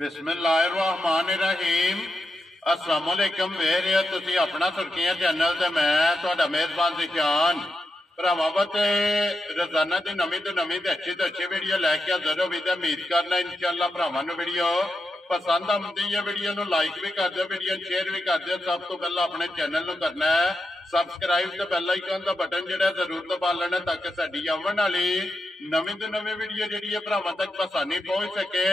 बिस्मिल्लाहिर्रहमानिर्रहीम। अस्सलाम वालेकुम। वेख रहे हो तुसी अपना सुर्खियां चैनल ते मैं तुहाडा मेजबान जिशान भरावां ते रोजाना की नवी तो अच्छी वीडियो लैके हाजिर हो। उम्मीद करना इंशाअल्लाह भरावां नूं वीडियो पसंद आती है। वीडियो नूं लाइक भी कर दो, वीडियो शेयर भी कर दो। सब तो पहला अपने चैनल नूं करना है सबसक्राइब ते बैल आइकन का बटन जिहड़ा जरूर दबा लेना ताकि साडी आवन वाली नवीं तो नवीं वीडियो जिहड़ी है भरावां तक आसानी पहुंच सके।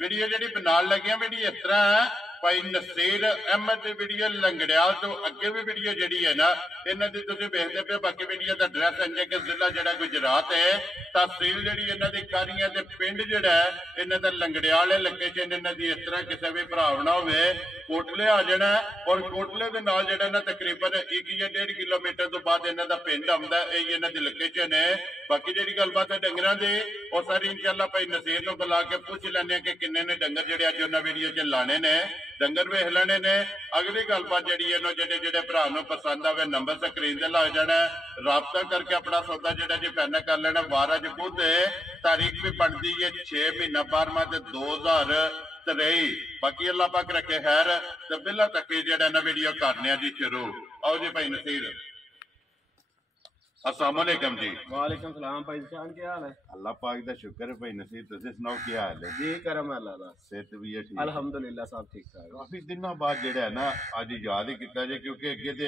वीडियो जिहड़ी बनाउण लगे वीडियो इस तरह है भाई नसीर अहमद की वीडियो लंगड़ियाल तो अगे भी वीडियो जी है ना इन्हों की तुम देखते पे। बाकी वीडियो का एड्रैस है कि जिला जो गुजरात है, तहसील जी इन्हों की कारियां पिंड जोड़ा है इन्हों का लंगड़ियाल है। लोकेशन इन्हों की इस तरह किसी भी भरावना हो कोटले आ जाना और कोटले के नाल जो ना तकरीबन 1 या 1.5 किलोमीटर तो बाद इन्हों का पिंड आता है। यही इन्हों की लोकेशन है। बाकी जी गलबात है डंगर की और सारी इंशाअल्लाह भाई नसीर को बुला के पूछ लेने कि किन्ने ने डंगर जो अज उन्होंने वीडियो च लाने ने डंगर वेख लेने ने। अगली गलबात जी जो भरा पसंद आए नंबर स्क्रीन से लग जाना राबता करके अपना सौदा जो जी फाइनल कर लेना। 12 जबूत तारीख भी बनती है 6 महीना 12वां 2023। बाकी अल्लाह पाक रखे खैर तो बिला तक जो ना वीडियो करने जी शुरू। आओ जी भाई नसीर। अस्सलाम वालेकुम जी। वालेकुम सलाम भाई जान, क्या हाल है? अल्लाह पाक दा शुक्र है भाई नसीर, तुसी सुनाओ क्या हाल है? जी करम है अल्लाह दा। सेहत भी है ठीक? अल्हम्दुलिल्लाह सब ठीक ठाक। काफी दिनों बाद जेड़ा है ना अज याद ही किया जे क्योंकि अगे ते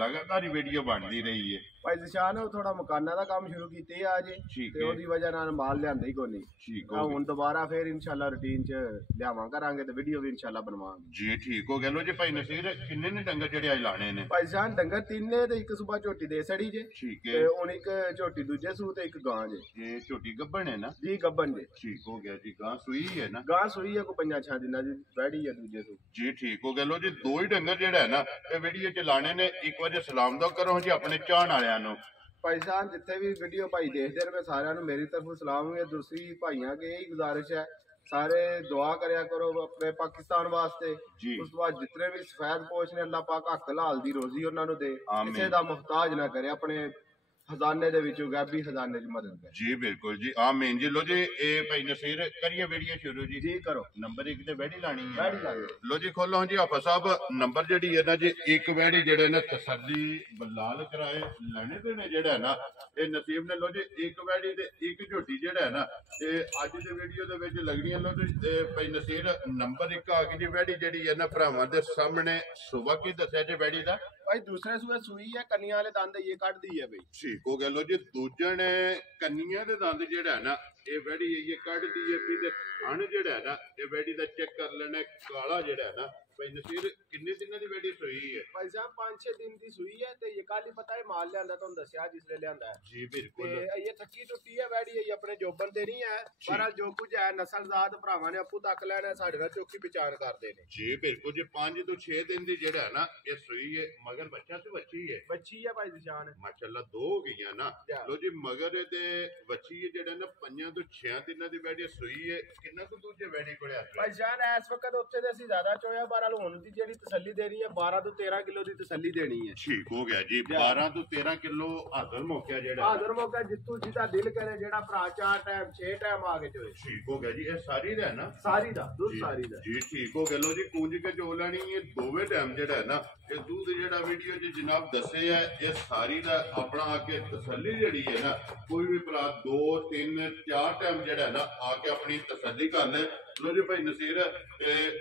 लगातार ही वीडियो बनती रही है। भाई जिशान थोड़ा मकाना दा काम शुरू कीते आज ते ओदी वजह नाल माल लियांदा ही कोनी। ठीक हो हुन दोबारा फिर इंशाल्लाह रूटीन च लियावां करांगे ते वीडियो भी इंशाल्लाह बनवांगे जी। ठीक हो गया। लो जी भाई नसीर किन्ने ने डंगर जेड़े आज लाने ने? भाई जिशान डंगर 3 ने ते एक सुबह झोटी दे सड़ी जे। ठीक है। हुन एक झोटी दूजे सू ते एक गां जे। ये झोटी गब्बन है ना? जी गब्बन जे। ठीक हो गया जी। गां सुई है ना? गां सुई है को 5-6 दिना दी बैठी है दूजे सू जी। ठीक हो गया। लो जी दो ही डंगर जेड़ा है ना ये वीडियो च लाने ने। एक बार सलाम दो करो जी अपने चाहण वालियां नूं। भाई साहब जितने भी वीडियो भाई देखते हैं मैं सारे मेरी तरफ सलाम है। दूसरी भाइयों की यही गुजारिश है सारे दुआ करया करो अपने पाकिस्तान वास्ते। उस बाद जितने भी सफेद पोश ने अल्लाह पाक हक हलाल दी रोजी उन्होंने दे, किसी का मुहताज ना करे, अपने खजाने दे विचों गैबी खजाने च मदद करे जी। बिल्कुल जी आमीन जी। लो जी ए भाई नसीर करिए वीडियो शुरू जी। जी करो। नंबर 1 ते वैडी लानी है। वैडी लानी। लो जी खोलो जी आफा साहब नंबर जेडी है ना जी एक वैडी जेडे ने तसल्ली बलाल कराए लेने ते ने जेड़ा है ना ये नसीब ने। लो जी एक वैडी ते एक झोटी जेड़ा है ना ये अज दे वीडियो दे विच लगनी है। लो जी भाई नसीर नंबर 1 आ गई जी वैडी जेडी है ना भरावां दे सामने। सुबह की दस्या जी वैडी दा? भाई दूसरे सूए सुई है कन्निया वाले दंद ये कट दी है भाई। ठीक हो गया। लो जी दूजे ने कन्निया दे दंद जेड़ा है ना ये वैडी ये कट दी है भी हण जेड़ा है ना ये वैडी दा चेक कर लेना काला जेड़ा है ना। भाई नसीर किन्ने दिनों की वैडी सुई है? भाई साहब 5-6 दिन की सुई है ते ये कल ही पता है माल लियांदा तुहानू दस्या जिसले लियांदा है जी। बिल्कुल। ये थकी टुटी है वैडी ये अपने जोबन ते नहीं है पर जो कुछ है नस्ल जात भरावां ने आपू तक लेना साडे नाल चौकी पहचान करदे ने जी। बिल्कुल जी 5 तो 6 दिन दी जेड़ा है ना ये सुई है मगर बच्चा ते बच्ची है। बच्ची है भाई निशान माशाल्लाह 2 हो गईयां ना। लो जी मगर ते बच्ची है जेड़ा ना 5 तो 6 दिनों की वैडी सुई है। किन्ना तो दूजे वैडी कोले आ भाई जान इस वक्त उत्ते ते असि ज्यादा चोया बार हुन दी जेडी तसल्ली देनी है 12 तो 13 किलो की तसल्ली देनी है। ठीक हो गया जी। 12 तो 13 किलो हाजिर मौका जेड़ा हाजिर मौका जितू जिदा दिल करे जेड़ा भरा 4 टाइम 6 टाइम आके चोए। ठीक हो गया जी। ये सारी दा है ना? सारी दा दूध सारी दा जी। ठीक हो गया। लो जी कूंज के चो लेनी ये दोवे टाइम जेड़ा है ना ये दूध जेड़ा वीडियो च जनाब दसे है ये सारी दा अपना आके तसल्ली जेड़ी है ना कोई भी भरा 2 3 4 टाइम जेड़ा है ना आके अपनी तसल्ली कर ले। लो जी भाई नसीर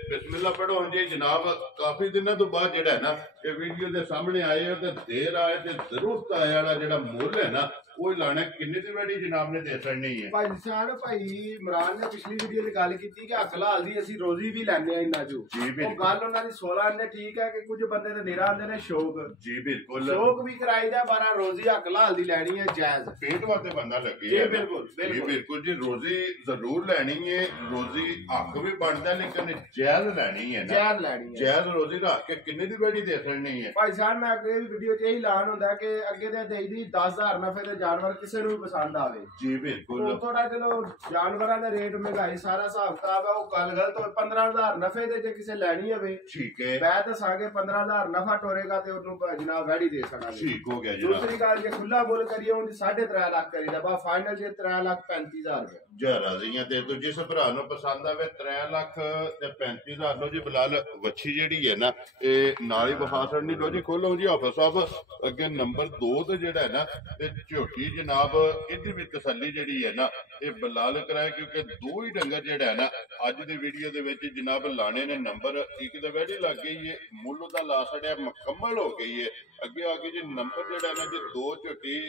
बिस्मिल्लाह पढ़ो जी जनाब। काफी दिनों तो बाद जेड़ा है ना ये वीडियो के सामने आए और देर आए ते दुरुस्त आए वाला जेड़ा मुल है ना वो लाने किन्ने दी वैडी जनाब ने दे छड़नी है? भाई निशान भाई इमरान ने पिछली वीडियो में गल की कि हक हलाल दी असि रोजी भी लैने इन्ना जो जी। बिल्कुल गल उन्हां दी 16 ने ठीक है कि कुछ बंदे ते निरा आंदे ने शौक जी। बिल्कुल शौक भी कराई दा 12 रोजी हक हलाल दी लैनी है जायज पेट वास्ते बंदा लगे जी। बिल्कुल बिल्कुल जी रोजी जरूर लैनी है। रोजी हक भी बनता लेकिन जायज लैनी है ना। जायज लैनी है जायज रोजी रख के किन्ने दी वैडी दे छड़नी है? भाई जान मैं अगले वीडियो च यही ऐलान होंदा कि अगे ते देई दी 10,000 नफे ते ਜਾਨਵਰ ਕਿਸੇ ਨੂੰ ਵੀ ਪਸੰਦ ਆਵੇ ਜੀ ਬਿਲਕੁਲ ਥੋੜਾ ਚਲੋ ਜਾਨਵਰਾਂ ਦਾ ਰੇਟ ਮਹਿੰਗਾਈ ਸਾਰਾ ਹਿਸਾਬ ਕਿਤਾਬ ਆ ਉਹ ਗੱਲ ਗਲਤ ਹੋਏ 15000 ਨਫੇ ਦੇ ਜੇ ਕਿਸੇ ਲੈਣੀ ਹੋਵੇ ਠੀਕ ਹੈ ਮੈਂ ਦੱਸਾਂਗੇ 15000 ਨਫਾ ਟੋਰੇਗਾ ਤੇ ਉਹਨੂੰ ਜਨਾਬ ਵੈੜੀ ਦੇ ਸਕਾਂਗੇ ਠੀਕ ਹੋ ਗਿਆ ਜਨਾਬ ਦੂਸਰੀ ਗੱਲ ਜੇ ਖੁੱਲਾ ਮੁੱਲ ਕਰੀਏ ਉਹਦੀ 3.5 ਲੱਖ ਕਰੀਦਾ ਬਾ ਫਾਈਨਲ ਜੇ 3,35,000 ਰੁਪਏ ਜਰਾ ਜੀਆਂ ਤੇ ਤੂੰ ਜਿਸ ਭਰਾ ਨੂੰ ਪਸੰਦ ਆਵੇ 3,35,000 ਲੋ ਜੀ ਬਲਾਲ ਵੱਛੀ ਜਿਹੜੀ ਹੈ ਨਾ ਇਹ ਨਾਲ ਹੀ ਵਫਾ ਛੜਨੀ ਲੋ ਜੀ ਖੋਲੋ ਜੀ ਹਾਫਿਜ਼ ਸਾਹਿਬ ਅੱਗੇ ਨੰਬਰ 2 ਤੇ ਜਿਹੜਾ ਹੈ ਨਾ ਤੇ ਝੋਟੀ ਜਨਾਬ ਇਹਦੀ ਵੀ ਤਸੱਲੀ ਜਿਹੜੀ ਹੈ ਨਾ ਇਹ ਬਲਾਲ ਕਰਾਇਆ ਕਿਉਂਕਿ ਦੋ ਹੀ ਡੰਗਰ ਜਿਹੜਾ ਹੈ ਨਾ ਅੱਜ ਦੀ ਵੀਡੀਓ ਦੇ ਵਿੱਚ ਜਨਾਬ ਲਾਣੇ ਨੇ ਨੰਬਰ ਇੱਕ ਤੇ ਵੈੜੀ ਲੱਗ ਗਈ ਹੈ ਮੁੱਲ ਦਾ ਲਾ ਛੜਿਆ ਮੁਕੰਮਲ ਹੋ ਗਈ ਹੈ ਅੱਗੇ ਆ ਕੇ ਜੀ ਨੰਬਰ ਜਿਹੜਾ ਨਾ ਜੀ ਦੋ ਝੋਟੀ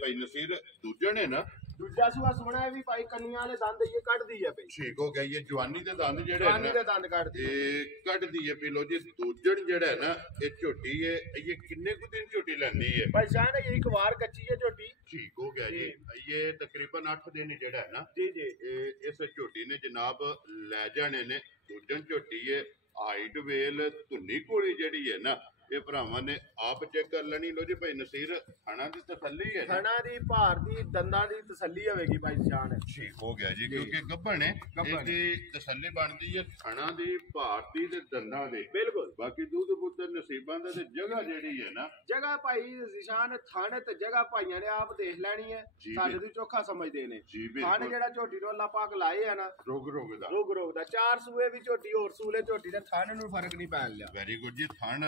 ਭਾਈ ਨਸੀਰ ਦੂਜੇ ਨੇ ਨਾ ਦੂਜਾ ਸੂਆ ਸੋਹਣਾ ਹੈ ਵੀ ਭਾਈ ਕੰਨੀਆਂ ਵਾਲੇ ਦੰਦ ਇਹ ਕੱਢਦੀ ਹੈ ਭਾਈ ਠੀਕ ਹੋ ਗਈ ਹੈ ਜਵਾਨੀ ਦੇ ਦੰਦ ਜਿਹੜੇ ਜਵਾਨੀ ਦੇ ਦੰਦ ਕੱਢਦੀ ਇਹ ਕੱਢਦੀ ਹੈ ਪੀ ਲੋ ਜੀ ਦੂਜਣ ਜਿਹੜਾ ਹੈ ਨਾ ਇਹ ਝੋਟੀ ਹੈ ਇਹ ਕਿੰਨੇ ਕੁ ਦਿਨ ਝੋਟੀ ਲੈਂਦੀ ਹੈ ਭਾਈ ਜਾਨ ਇਹ ਇੱਕ ਵਾਰ ਕੱਚੀ ਹੈ ਝੋਟੀ ਠੀਕ ਹੋ ਗਿਆ ਜੀ ਇਹ ਤਕਰੀਬਨ 8 ਦਿਨ ਜਿਹੜਾ ਹੈ ਨਾ ਜੀ ਜੀ ਇਹ ਇਸ ਝੋਟੀ ਨੇ ਜਨਾਬ ਲੈ ਜਾਣੇ ਨੇ ਦੂਜਣ ਝੋਟੀ ਹੈ ਹਾਈਟ ਵੇਲ ਧੁੰਨੀ ਕੋਲੀ ਜਿਹੜੀ ਹੈ ਨਾ ਇਹ ਭਰਾਵਾਂ ਨੇ ਆਪ ਚੈੱਕ ਕਰ ਲੈਣੀ ਲੋ ਜੀ ਭਾਈ ਨਸੀਰ ਥਣਾ ਦੀ ਤਸੱਲੀ ਹੈ ਥਣਾ ਦੀ ਭਾਰ ਦੀ ਦੰਦਾਂ ਦੀ ਤਸੱਲੀ ਹੋਵੇਗੀ ਭਾਈ ਜਾਨ ਠੀਕ ਹੋ ਗਿਆ ਜੀ ਕਿਉਂਕਿ ਗੱਭਣ ਹੈ ਇਹਦੀ ਤਸੱਲੀ ਬਣਦੀ ਹੈ ਥਣਾ ਦੀ ਭਾਰ ਦੀ ਤੇ ਦੰਦਾਂ ਦੀ ਬਿਲਕੁਲ ਬਾਕੀ ਦੁੱਧ ਪੁੱਤਰ ਨਸੀਬਾਂ ਦਾ ਤੇ ਜਗ੍ਹਾ ਜਿਹੜੀ ਹੈ ਨਾ ਜਗ੍ਹਾ ਭਾਈ ਨਿਸ਼ਾਨ ਥਾਣੇ ਤੇ ਜਗ੍ਹਾ ਭਾਈਆਂ ਨੇ ਆਪ ਦੇਖ ਲੈਣੀ ਹੈ ਸਾਡੇ ਦੀ ਚੋਖਾ ਸਮਝਦੇ ਨੇ ਥਾਣੇ ਜਿਹੜਾ ਝੋਟੀ ਨੂੰ ਅੱਲਾਹ ਪਾਕ ਲਾਏ ਆ ਨਾ ਰੋਗ ਦਾ ਚਾਰ ਸੂਏ ਵੀ ਝੋਟੀ ਹੋਰ ਸੂਲੇ ਝੋਟੀ ਦੇ ਥਾਣੇ ਨੂੰ ਫਰਕ ਨਹੀਂ ਪੈਣ ਲਿਆ ਵੈਰੀ ਗੁੱਡ ਜੀ ਥਣ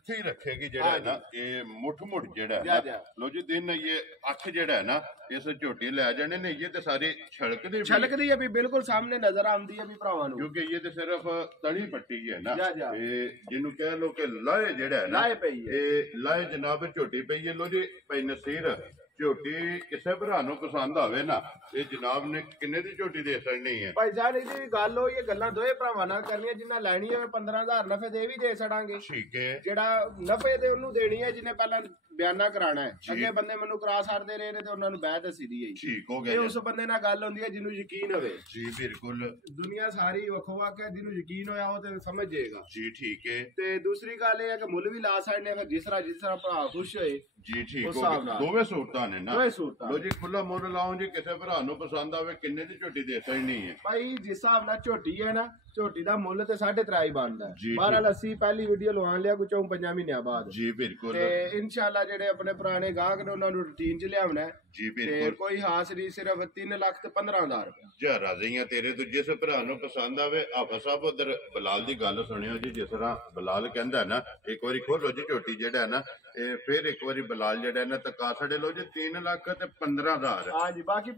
ਇੱਥੇ ਹੀ ਰੱਖੇਗੀ ਜਿਹੜਾ ਨਾ ਇਹ ਮੁੱਠ ਜਿਹੜਾ ਹੈ ਲੋ ਜੀ ਦਿਨ ਇਹ 8 ਜਿਹੜਾ ਹੈ ਨਾ ਇਸ ਝੋਟੀ ਲੈ ਜਾਣੇ ਨੇ ਇਹ ਤੇ ਸਾਰੇ ਛਲਕਦੀ ਹੈ ਵੀ ਬਿਲਕੁਲ ਸਾਹਮਣੇ ਨਜ਼ਰ ਆਉਂਦੀ ਹੈ ਵੀ ਭਰਾਵਾਂ ਨੂੰ ਕਿਉਂਕਿ ਇਹ ਤੇ ਸਿਰਫ ਤਲੀ ਪੱਟੀ ਹੈ ਨਾ ਇਹ ਜਿਹਨੂੰ ਕਹਿ ਲੋ ਕਿ ਲਾਏ ਜਿਹੜਾ ਹੈ ਨਾ ਲਾਏ ਪਈ ਹੈ ਇਹ ਲਾਏ ਜਨਾਬ ਝੋਟੀ ਪਈ ਹੈ ਲੋ ਜੀ ਭਾਈ ਨਸੀਰ ਝੋਟੀ ਕਿਸੇ ਭਰਾ ਨੂੰ ਪਸੰਦ ਆਵੇ ਨਾ ਇਹ ਜਨਾਬ ਨੇ ਕਿੰਨੇ ਦੀ ਝੋਟੀ ਦੇ ਸਕਣੀ ਹੈ ਭਾਈ ਜਾਨ ਇਹਦੀ ਗੱਲ ਹੋਈ ਇਹ ਗੱਲਾਂ ਦੋਏ ਭਰਾਵਾਂ ਨਾਲ ਕਰਨੀਆਂ ਜਿੰਨਾ ਲੈਣੀ ਹੋਵੇ 15000 ਨਫੇ ਦੇ ਵੀ ਦੇ ਛੜਾਂਗੇ ਠੀਕ ਹੈ ਜਿਹੜਾ ਨਫੇ ਦੇ ਉਹਨੂੰ ਦੇਣੀ ਹੈ ਜਿਹਨੇ ਪਹਿਲਾਂ ਬਿਆਨਾ ਕਰਾਣਾ ਹੈ ਅੱਗੇ ਬੰਦੇ ਮੈਨੂੰ ਕਰਾ ਛੱਡਦੇ ਰਹੇ ਨੇ ਤੇ ਉਹਨਾਂ ਨੂੰ ਬਹਿ ਦਸੀਦੀ ਹੈ ਠੀਕ ਹੋ ਗਿਆ ਇਹ ਉਸ ਬੰਦੇ ਨਾਲ ਗੱਲ ਹੁੰਦੀ ਹੈ ਜਿਹਨੂੰ ਯਕੀਨ ਹੋਵੇ ਜੀ ਬਿਲਕੁਲ ਦੁਨੀਆ ਸਾਰੀ ਵੱਖੋ ਵੱਖ ਹੈ ਜਿਹਨੂੰ ਯਕੀਨ ਹੋਇਆ ਉਹ ਤੇ ਸਮਝ ਜਾਏਗਾ ਜੀ ਠੀਕ ਹੈ ਤੇ ਦੂਸਰੀ ਗੱਲ ਇਹ ਹੈ ਕਿ ਮੁੱਲ ਵੀ ਲਾ ਸਕਦੇ ਫਿਰ ਜਿਸ ਤਰ੍ਹਾਂ ਭਰਾ ਖੁਸ਼ ਹੋਏ ਜੀ ਠੀਕ ਹੋ ਗਿਆ ਦੋਵੇਂ ਸੂਰਤਾਂ ਨੇ ਨਾ ਲੋ ਜੀ ਖੁੱਲਾ ਮੁੱਲ ਲਾਓ ਜੀ ਕਿਸੇ ਭਰਾ ਨੂੰ ਪਸੰਦ ਆਵੇ ਕਿੰਨੇ ਦੀ ਝੋਟੀ ਦੇ ਸਕਣੀ ਹੈ ਭਾਈ ਜਿਸ ਹਿਸਾਬ ਨਾਲ ਝੋਟੀ ਹੈ ਨਾ ਝੋਟੀ ਦਾ ਮੁੱਲ ਤੇ 3.5 ਹੀ ਬਣਦਾ ਹੈ ਬਹਰਹਾਲ ਅਸੀਂ ਪਹਿਲੀ ਵੀਡੀਓ ਲਵਾਉਣ ਲਿਆ ਕੁਝ 5 ਮਹੀਨਿਆਂ ਬਾਅਦ ਜੀ ਬਿਲਕੁਲ ਤੇ ਇਨਸ਼ਾਅੱਲਾ ਜਿਹੜੇ ਆਪਣੇ ਪੁਰਾਣੇ ਗਾਹਕ ਨੇ ਉਹਨਾਂ ਨੂੰ ਰੂਟੀਨ 'ਚ ਲਿਆਉਣਾ ਹੈ ਜੀ ਬਿਲਕੁਲ ਕੋਈ ਹਾਸ ਨਹੀਂ ਸਿਰਫ 3,15,000 ਰੁਪਏ ਜਾ ਰਾਜ਼ੀਆਂ ਤੇਰੇ ਤੋਂ ਜਿਸ ਭਰਾ ਨੂੰ ਪਸੰਦ ਆਵੇ ਆਫਾ ਸਾਹਿਬ ਉਧਰ ਬਲਾਲ ਦੀ ਗੱਲ ਸੁਣਿਓ ਜੀ ਜਿਸ ਤਰ੍ਹਾਂ ਬਲਾਲ ਕਹਿੰਦਾ ਨਾ ਇੱਕ ਵਾਰੀ ਖੋਲੋ ਜੀ ਝੋਟੀ ਜਿਹੜਾ ਨਾ ਇਹ ਫਿਰ ਇੱਕ ਵਾਰੀ ਬਲਾਲ ਜਿਹੜਾ ਨਾ ਤਕਾ ਛੜੇ ਲੋ ਜੀ 3,15,000 ਹਾਂਜੀ ਬਾਕੀ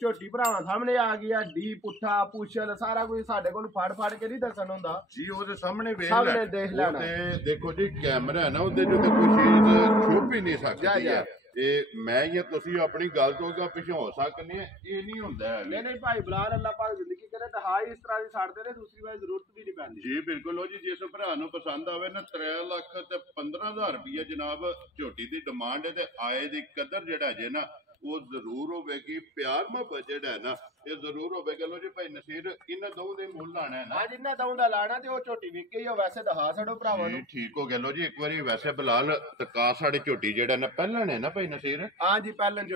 ਝੋਟੀ ਭਰਾਵਾਂ ਸਾਹਮਣੇ ਆ ਗਈ ਆ ਡੀ ਪੁੱਠਾ ਪੁੱਛਲ ਸਾਰਾ ਕੁਝ ਸਾਡੇ ਕੋਲ ਫੜ ਕੇ ਨਹੀਂ ਦੱਸਣ ਹੁੰਦਾ ਜੀ ਉਹਦੇ ਸਾਹਮਣੇ ਵੇਖ ਸਾਹਮਣੇ ਦੇਖ ਲੈਣਾ ਤੇ ਦੇਖੋ ਜੀ ਕੈਮਰਾ ਹੈ ਨਾ ਉਹਦੇ ਜੋ ਕੋਈ ਚੀਜ਼ ਛੁਪ ਹੀ ਨਹੀਂ ਸਕਦੀ ਹੈ ਇਹ ਮੈਂ ਜਾਂ ਤੁਸੀਂ ਆਪਣੀ ਗੱਲ ਤੋਂ ਅੱਗੇ ਪਿੱਛੇ ਹੋ ਸਕਦੇ ਆ ਇਹ ਨਹੀਂ ਹੁੰਦਾ ਨਹੀਂ ਭਾਈ ਬਲਾਲ ਅੱਲਾਹ ਪਾਕ ਜ਼ਿੰਦਗੀ ਕਰੇ ਤਾਂ ਹਾਈ ਇਸ ਤਰ੍ਹਾਂ ਦੀ ਛੱਡਦੇ ਨੇ ਦੂਸਰੀ ਵਾਰ ਜ਼ਰੂਰਤ ਵੀ ਨਹੀਂ ਪੈਂਦੀ ਜੀ ਬਿਲਕੁਲ ਉਹ ਜੀ ਜਿਸ ਭਰਾ ਨੂੰ ਪਸੰਦ ਆਵੇ ਨਾ 3,15,000 ਰੁਪਏ ਜਨਾਬ ਝੋਟੀ ਦੀ ਡਿਮਾਂਡ ਹੈ ਤੇ ਆਏ ਦੀ ਕਦਰ ਜਿਹੜਾ ਜੇ ਨਾ ਉਹ ਜ਼ਰੂਰ ਹੋਵੇਗੀ ਪਿਆਰ ਮੁਹੱਬਤ ਜਿਹੜਾ ਹੈ ਨਾ ਇਹ ਜ਼ਰੂਰ ਹੋਵੇਗਾ ਲੋ ਜੀ ਭਾਈ ਨਸੀਰ ਇਹਨਾਂ ਦੋ ਦੇ ਮੁੱਲ ਲਾਣਾ ਹੈ ਨਾ ਹਾਂ ਜਿੰਨਾ ਦੋ ਦਾ ਲਾਣਾ ਤੇ ਉਹ ਝੋਟੀ ਵਿਕ ਗਈ ਉਹ ਵੈਸੇ ਦਿਖਾ ਛੱਡੋ ਭਰਾਵਾਂ ਨੂੰ ਠੀਕ ਹੋ ਗਿਆ ਲੋ ਜੀ ਇੱਕ ਵਾਰੀ ਵੈਸੇ ਬਲਾਲ ਤਕਾ ਸਾਡੇ ਝੋਟੀ ਜਿਹੜਾ ਨਾ ਪਹਿਲਣ ਹੈ ਨਾ ਭਾਈ ਨਸੀਰ ਹਾਂ ਜੀ ਪਹਿਲਣ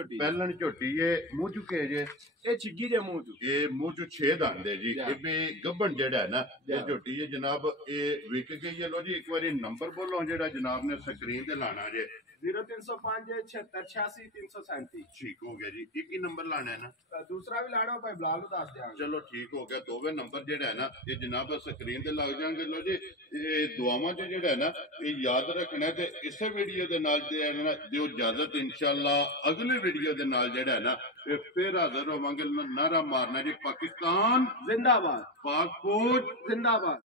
ਝੋਟੀ ਇਹ ਮੂੰਹ ਚੁੱਕੇ ਜੇ ਇਹ ਛਿੱਗੀ ਜੇ ਮੂੰਹ ਚ ਇਹ ਮੂੰਹ ਚ 6 ਦੰਦ ਹੈ ਜੀ ਇਹ ਵੀ ਗੱਭਣ ਜਿਹੜਾ ਹੈ ਨਾ ਇਹ ਝੋਟੀ ਹੈ ਜਨਾਬ ਇਹ ਵਿਕ ਗਈ ਹੈ ਲੋ ਜੀ ਇੱਕ ਵਾਰੀ ਨੰਬਰ ਬੋਲੋ ਜਿਹੜਾ ਜਨਾਬ ਨੇ ਸਕਰੀਨ ਤੇ ਲਾਣਾ ਜੇ 0305 76 337 ਠੀਕ ਹੋ ਗਿਆ ਜੀ ਇੱਕ ਹੀ ਨੰਬਰ ਲਾਣਾ ਹੈ ਨਾ ਦੂਸਰਾ ਵੀ ਲਾਣਾ ਭਾਈ ਬਲਾਲ ਨੂੰ ਦੱਸ ਦਿਆਂਗੇ ਚਲੋ ਠੀਕ ਹੋ ਗਿਆ ਦੋਵੇਂ ਨੰਬਰ ਜਿਹੜਾ ਹੈ ਨਾ ਇਹ ਜਨਾਬ ਸਕਰੀਨ ਤੇ ਲੱਗ ਜਾਣਗੇ ਲੋ ਜੀ ਇਹ ਦੁਆਵਾਂ ਚ ਜਿਹੜਾ ਹੈ ਨਾ ਇਹ ਯਾਦ ਰੱਖਣਾ ਤੇ ਇਸੇ ਵੀਡੀਓ ਦੇ ਨਾਲ ਦਿਓ ਇਜਾਜ਼ਤ ਇਨਸ਼ਾਅੱਲਾ ਅਗਲੀ ਵੀਡੀਓ ਦੇ ਨਾਲ ਜਿਹੜਾ ਹੈ ਨਾ ਇਹ ਫਿਰ ਹਾਜ਼ਰ ਹੋਵਾਂਗੇ ਨਾਰਾ ਮਾਰਨਾ ਜੀ ਪਾਕਿਸਤਾਨ ਜ਼ਿੰਦਾਬਾਦ ਪਾਕ ਫੌਜ ਜ਼ਿੰਦਾਬਾਦ